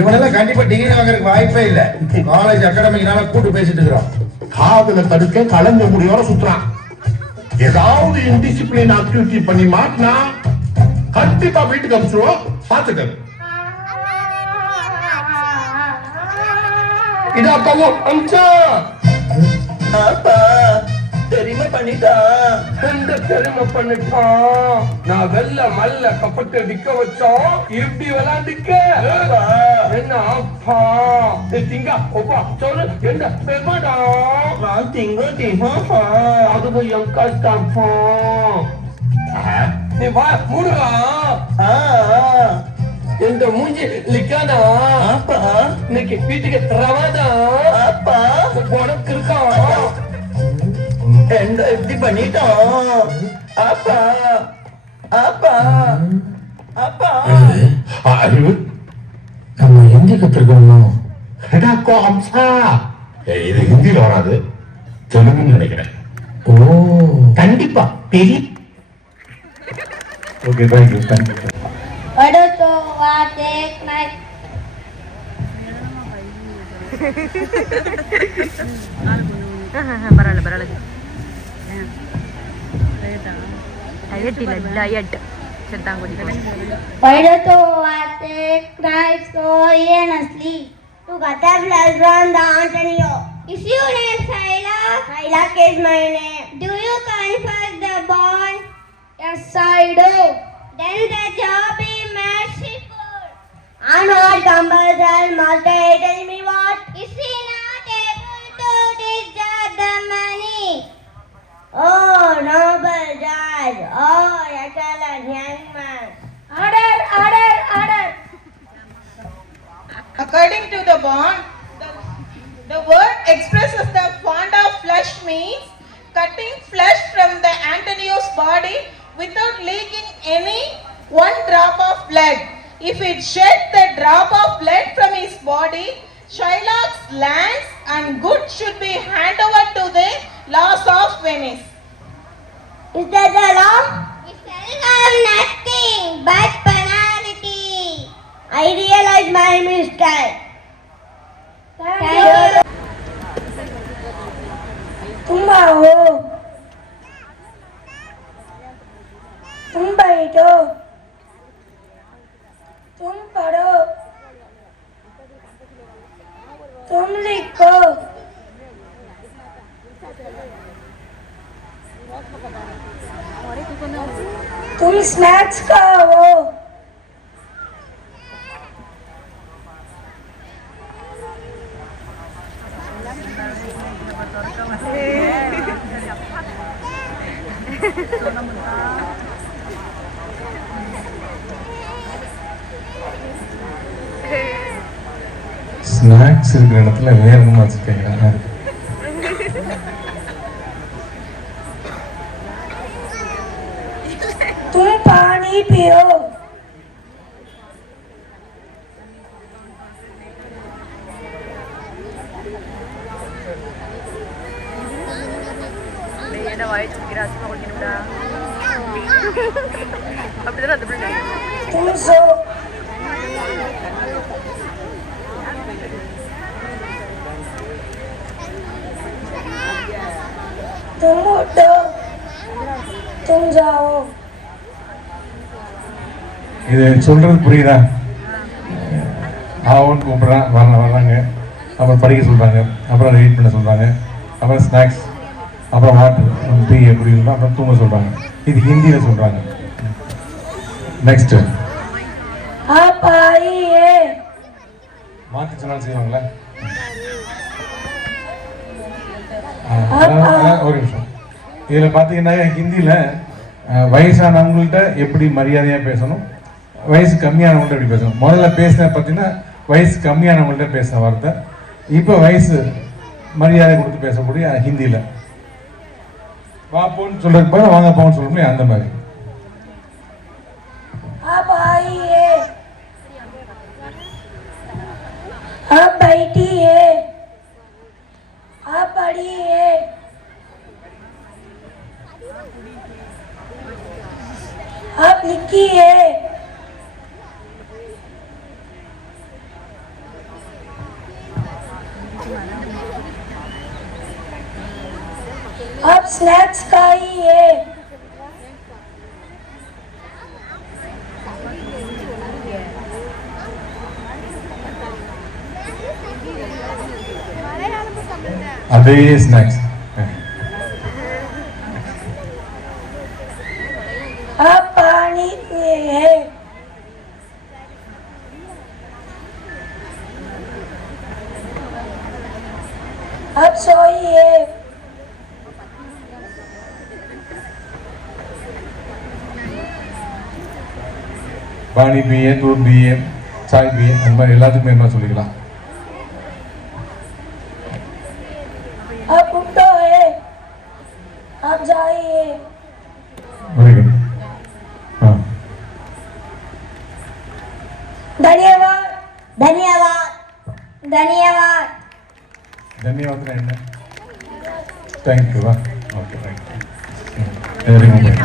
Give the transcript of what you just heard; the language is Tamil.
இவனெல்லாம் கண்டிப்பா டிகிரி வாங்குறதுக்கு வாய்ப்பே இல்ல. காலேஜ் அகாடமிக்னால கூட்டு பேசிட்டு இருக்கிறோம். காதல தடுக்க கலங்க முடியோட சுத்துறான். ஏதாவது இன்டிசிப்ளின் ஆக்டிவிட்டி பண்ணி மாட்டினா கண்டிப்பா வீட்டுக்கு அனுப்பிச்சுவோம். பாத்துக்க. இது அப்பாவும் அம்சா தெரியுமா பண்ணிட்டான். எந்த தெரியுமா பண்ணிட்டான். நான் வெள்ள மல்ல கப்பட்டு நிக்க வச்சோம். இப்படி விளையாண்டுக்க என்ன அப்பா திங்க ஒப்பா சொல்லு என்ன பெருமாடா. நான் திங்க திமா அது என் கஷ்டப்பா. நீ வா மூடுவா. எந்த மூஞ்சி லிக்காதா. அப்பா இன்னைக்கு வீட்டுக்கு தரவாதா. அப்பா உனக்கு இருக்கான். என்ன இப்படி பண்ணிட்டோம். அப்பா அப்பா அப்பா அறிவு நம்ம ஹிந்தி கத்துருக்கணும். அம்சா இது ஹிந்தியில வராது, தெலுங்குன்னு நினைக்கிறேன். ஓ கண்டிப்பா பெரிய. Okay thank you thank you. படுத்தோ வாதே நை பரவாயில்ல டயட் இல்ல டயட் செத்தாங்குடி. படுத்தோ வாதே நை honestly to Gatablas run the Antonio. Is your name Saila? Saila is my name. Do you confess the bond? Yes, I do. Then the job is merciful. I'm not compulsory. Must I tell me what? Is he not able to discharge the money? Oh, noble judge. Oh, excellent young man. Order, order, order. According to the bond, the word expresses the fond of flesh means cutting flesh from the Antonio's body without leaking any one drop of blood. If it shed the drop of blood from his body, Shylock's lands and goods should be handed over to the laws of Venice. Is that the law? It tells us nothing but penalty. I realize my mistake. Thank you. तुम आओ, तुम बैठो, तुम पढ़ो, तुम लिखो, तुम स्नैक्स खाओ. ஸ்நாக்ஸ் இருக்கிற இடத்துல வேற என்ன வச்சுருக்கீங்க? तुम पानी पियो. வாய் சுத்திக்கிற அசிமா குடிக்கணும்டா. அப்படிதான் அந்த பிள்ளை. तुम सो. तुम उठो, तुम जाओ. இது சொல்றது புரியுதா? ஆவன் கூப்பிட்றான், வர்றாங்க, அப்புறம் படிக்க சொல்றாங்க, அப்புறம் வெயிட் பண்ண சொல்றாங்க, அப்புறம் ஸ்நாக்ஸ், அப்புறம் வாட்டர் டீ எப்படி இருந்தால் அப்புறம் தூங்க சொல்றாங்க. இது ஹிந்தியில சொல்றாங்க. நெக்ஸ்ட் மாற்றி சொன்னாலும் செய்வாங்களா? ஒரு நிமிஷம். இதில் பார்த்தீங்கன்னா ஹிந்தியில் வயசானவங்கள்ட்ட எப்படி மரியாதையாக பேசணும், வயசு கம்மியானவங்கள்ட்ட எப்படி பேசணும். முதல்ல பேசின பார்த்தீங்கன்னா வயசு கம்மியானவங்கள்ட்ட பேசின வார்த்தை. இப்போ வயசு மரியாதை கொடுத்து பேசக்கூடிய ஹிந்தியில் வாப்போன்னு சொல்றதுக்கு பதிலா வாங்க போன்னு சொல்ல அந்த மாதிரி. आप आइए, आप बैठिए, आप पढ़िए, आप लिखिए, आप स्नैक्स खाइए। அதே ஸ்நாக்ஸ். आप पानी पिए। आप सोइए। பானி பிஏ, தூத் பிஏ, சாய் பிஏ, அந்த மாதிரி எல்லாத்துக்குமே என்ன சொல்லிக்கலாம். आप उठो है। आप जाइए। Very good. धन्यवाद। धन्यवाद। धन्यवाद। ಧನ್ಯವಾದ என்ன? Thank you. Okay, thank you. Very good.